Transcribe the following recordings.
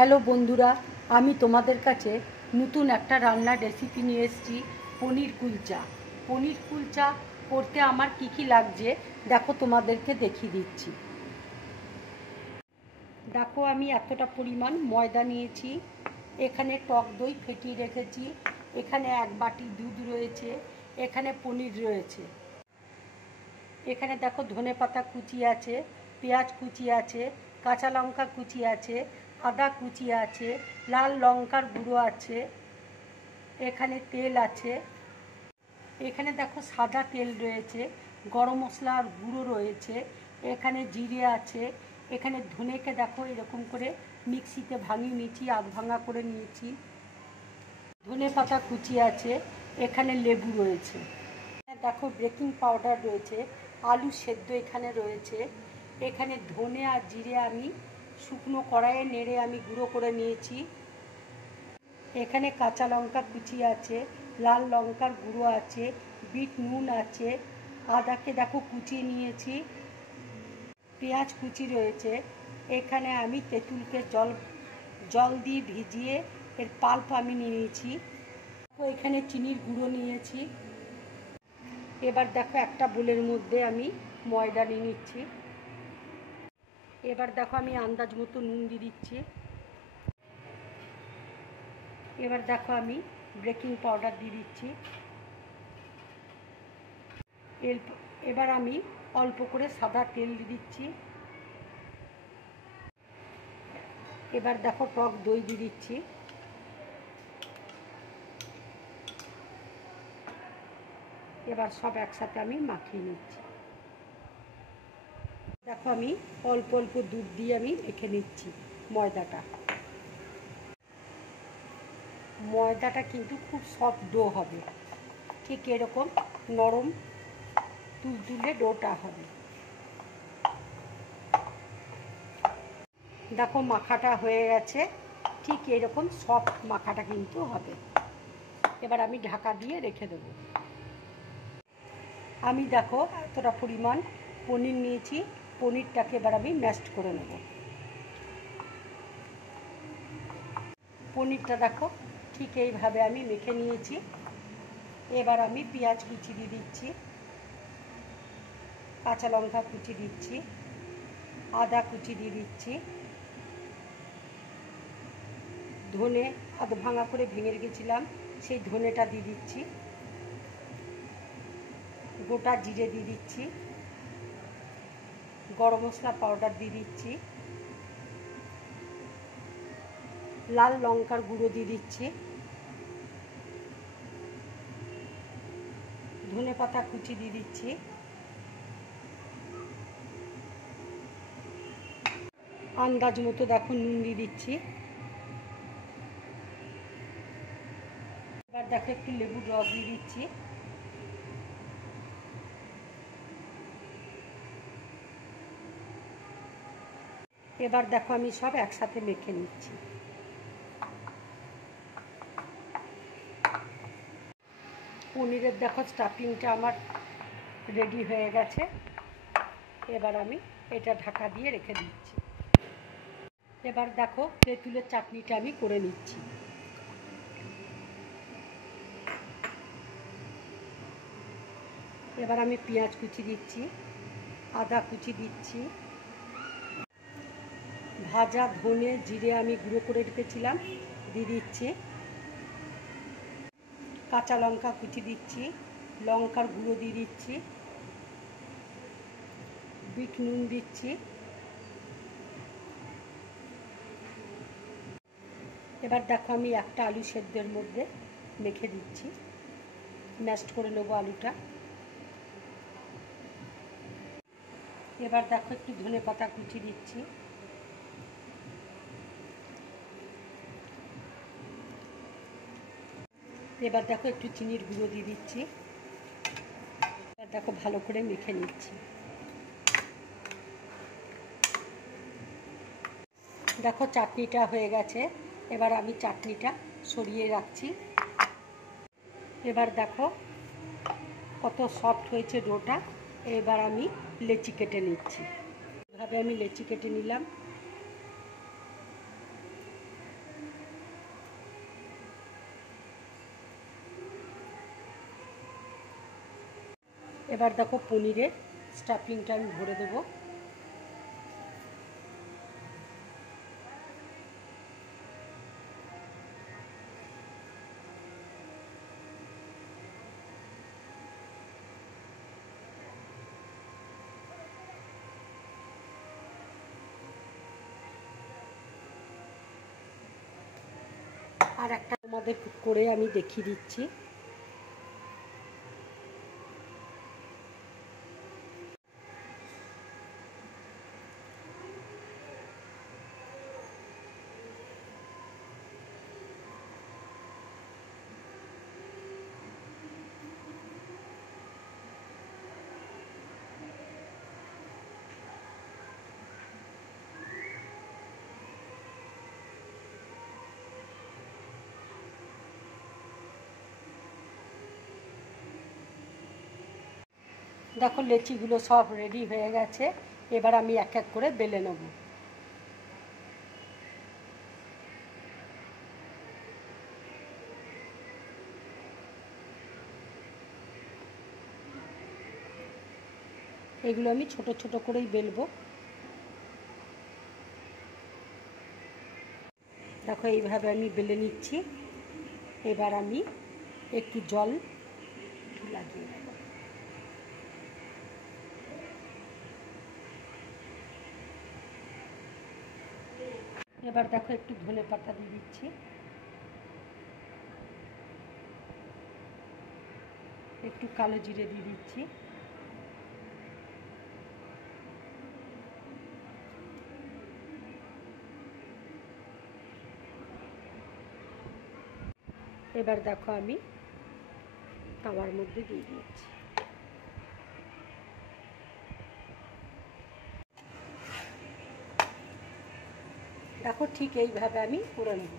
Hello বন্ধুরা, আমি তোমাদের কাছে নতুন একটা রান্নার রেসিপি নিয়ে এসেছি। পনির কুলচা। পনির কুলচা করতে আমার কি কি লাগছে দেখো, তোমাদেরকে দেখিয়ে দিচ্ছি। দেখো, আমি এতটা পরিমাণ ময়দা নিয়েছি, এখানে টক দই ফেটিয়ে রেখেছি, এখানে 1 বাটি দুধ রয়েছে, এখানে পনির রয়েছে, এখানে দেখো ধনেপাতা কুচি আছে, পেঁয়াজ কুচি আছে, কাঁচা লঙ্কা কুচি আছে, আদা কুচি আছে, লাল লঙ্কার গুঁড়ো আছে, এখানে তেল আছে, এখানে দেখো সাদা তেল রয়েছে, গরম মশলার গুঁড়ো রয়েছে, এখানে জিরে আছে, এখানে ধনেকে দেখো এরকম করে মিক্সিতে ভাঙিয়ে নিয়েছি, আধ ভাঙা করে নিয়েছি, ধনে পাতা কুচি আছে, এখানে লেবু রয়েছে, দেখো বেকিং পাউডার রয়েছে, আলু সেদ্ধ এখানে রয়েছে, এখানে ধনে আর জিরে আমি শুকনো কড়াইয়ে নেড়ে আমি গুঁড়ো করে নিয়েছি, এখানে কাঁচা লঙ্কা কুচি আছে, লাল লঙ্কার গুঁড়ো আছে, বিট নুন আছে, আদাকে দেখো কুচিয়ে নিয়েছি, পেঁয়াজ কুচি রয়েছে, এখানে আমি তেঁতুলকে জল দিয়ে ভিজিয়ে এর পাল্প আমি নিয়েছি, এখানে চিনির গুঁড়ো নিয়েছি। এবার দেখো একটা বোলের মধ্যে আমি ময়দা নিয়ে নিচ্ছি, এবার দেখো আমি আন্দাজ মতো নুন দিয়ে দিচ্ছি, এবার দেখো আমি বেকিং পাউডার দিয়ে দিচ্ছি, এবার আমি অল্প করে সাদা তেল দিয়ে দিচ্ছি, এবার দেখো টক দই দিয়ে দিচ্ছি, এবার সব একসাথে আমি মাখিয়ে নিচ্ছি। দেখো আমি অল্প অল্প দুধ দিয়ে আমি মেখে নিচ্ছি ময়দাটা কিন্তু খুব সফট ডো হবে, ঠিক এরকম নরম তুলতুলে ডোটা হবে। দেখো মাখাটা হয়ে গেছে, ঠিক এরকম সফট মাখাটা কিন্তু হবে। এবার আমি ঢাকা দিয়ে রেখে দেব। আমি দেখো এতটা পরিমাণ পনির নিয়েছি, পনিরটাকে এবার আমি ম্যাশড করে নেব। পনিরটা দেখো ঠিক এইভাবে আমি মেখে নিয়েছি, এবার আমি পেঁয়াজ কুচি দিয়ে দিচ্ছি, কাঁচা লঙ্কা কুচি দিচ্ছি, আদা কুচি দিয়ে দিচ্ছি, ধনে আধ ভাঙা করে ভেঙে রেখেছিলাম সেই ধনেটা দিয়ে দিচ্ছি, গোটা জিরে দিয়ে দিচ্ছি, গরম মশলা পাউডার দিয়ে দিচ্ছি, লাল লঙ্কার গুঁড়ো দিয়ে দিচ্ছি, ধনে পাতা কুচি দিয়ে দিচ্ছি, আন্দাজ মতো দেখো নুন দিয়ে দিচ্ছি, এবার দেখো একটু লেবুর রস দিয়ে দিচ্ছি, এবার দেখো আমি সব একসাথে মেখে নিচ্ছি। পনিরের দেখো স্টাফিংটা আমার রেডি হয়ে গেছে, এবার আমি এটা ঢাকা দিয়ে রেখে দিচ্ছি। এবার দেখো তেঁতুলের চাটনিটা আমি করে নিচ্ছি। এবার আমি পেঁয়াজ কুচি দিচ্ছি, আদা কুচি দিচ্ছি, ভাজা ধনে জিরে আমি গুঁড়ো করে রেখেছিলাম দিয়ে দিচ্ছি, কাঁচা লঙ্কা কুচি দিচ্ছি, লঙ্কার গুঁড়ো দিয়ে দিচ্ছি, বিট নুন দিচ্ছি, এবার দেখো আমি একটা আলু সেদ্ধের মধ্যে মেখে দিচ্ছি, ম্যাশড করে নেবো আলুটা, এবার দেখো একটু ধনে পাতা কুচি দিচ্ছি, এবার দেখো একটু চিনির গুঁড়ো দিয়ে দিচ্ছি, এবার দেখো ভালো করে মেখে নিচ্ছি। দেখো চাটনিটা হয়ে গেছে, এবার আমি চাটনিটা সরিয়ে রাখছি। এবার দেখো কত সফট হয়েছে ডোটা, এবার আমি লেচি কেটে নিচ্ছি। এভাবে আমি লেচি কেটে নিলাম। এবার দেখো পনিরের স্টাফিংটা আমি ভরে দেবো। আর একটা তোমাদের করে আমি দেখিয়ে দিচ্ছি। দেখো লেচিগুলো সব রেডি হয়ে গেছে, এবার আমি এক এক করে বেলে নেব। এগুলো আমি ছোট ছোট করেই বেলবো। দেখো এইভাবে আমি বেলে নিচ্ছি। এবার আমি একটু জল লাগিয়ে দেব। এবার দেখো একটু ধনে পাতা দিয়ে দিচ্ছি, একটু কালো জিরে দিয়ে দিচ্ছি, এবার দেখো আমি তাওয়ার মধ্যে দিয়ে দিচ্ছি। দেখো ঠিক এইভাবে আমি করে নেব।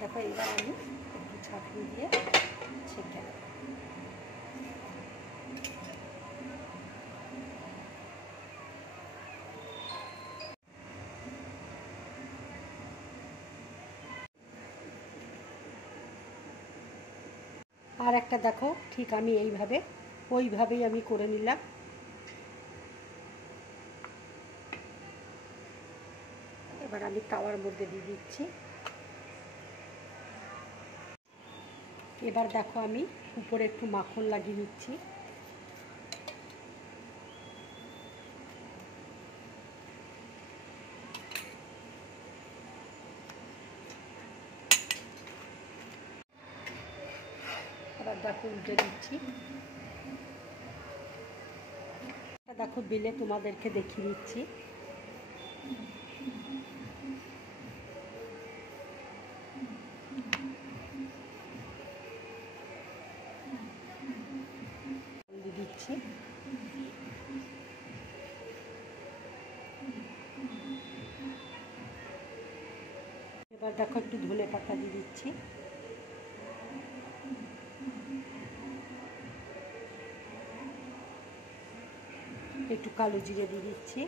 দেখো এইবার আমি একটু ছাঁকনি দিয়ে ছেঁকে নেব। আর একটা দেখো ঠিক আমি এইভাবে ওইভাবেই আমি করে নিলাম। এবার আমি তাওয়ার মধ্যে দিয়ে দিচ্ছি। এবার দেখো আমি উপরে একটু মাখন লাগিয়ে নিচ্ছি। এবার দেখো উল্টে দিচ্ছি। দেখো বেলে তোমাদেরকে দেখিয়ে দিচ্ছি। দিচ্ছি এবার দেখো একটু ধনে পাতা দিয়ে দিচ্ছি। একটু কালো জিরে দিয়ে দিচ্ছি।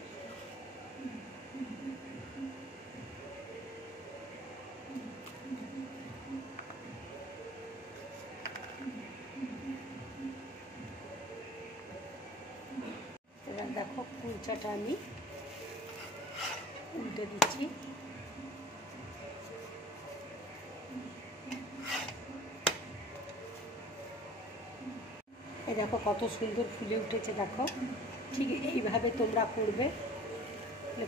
এবার দেখো কুলচাটা আমি উল্টে দিচ্ছি। এই দেখো কত সুন্দর ফুলে উঠেছে। দেখো ঠিক এইভাবে তোমরা করবে,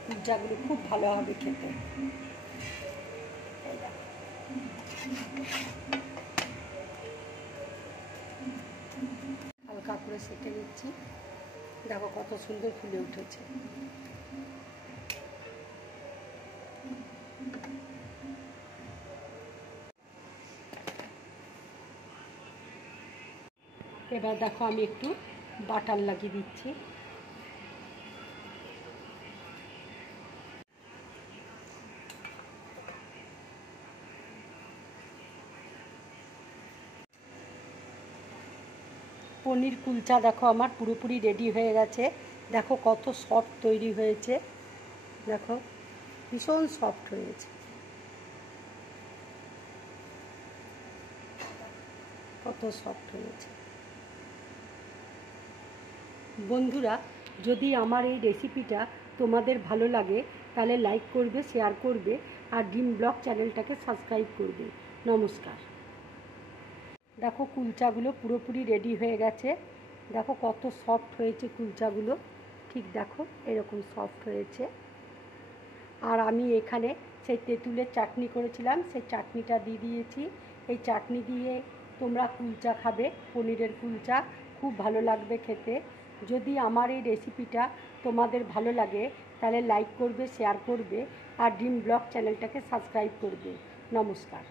কুলচাগুলো খুব ভালো হবে খেতে। হালকা করে সেঁকে নিচ্ছি। দেখো কত সুন্দর ফুলে উঠেছে। এবার দেখো আমি একটু বাটার লাগিয়ে দিচ্ছি। পনির কুলচা দেখো আমার পুরোপুরি রেডি হয়ে গেছে। দেখো কত সফট তৈরি হয়েছে। দেখো ভীষণ সফট হয়েছে, কত সফট হয়েছে। বন্ধুরা, যদি আমার এই রেসিপিটা তোমাদের ভালো লাগে তাহলে লাইক করবে, শেয়ার করবে আর ড্রিম ব্লগ চ্যানেলটাকে সাবস্ক্রাইব করবে। নমস্কার। দেখো কুলচাগুলো পুরোপুরি রেডি হয়ে গেছে। দেখো কত সফট হয়েছে কুলচাগুলো, ঠিক দেখো এরকম সফট হয়েছে। আর আমি এখানে সেই তেঁতুলের চাটনি করেছিলাম, সেই চাটনিটা দিয়ে দিয়েছি। এই চাটনি দিয়ে তোমরা কুলচা খাবে, পনিরের কুলচা, খুব ভালো লাগবে খেতে। যদি আমার এই রেসিপিটা তোমাদের ভালো লাগে তাহলে লাইক করবে, শেয়ার করবে আর ড্রিম ব্লগ চ্যানেলটাকে সাবস্ক্রাইব করবে। নমস্কার।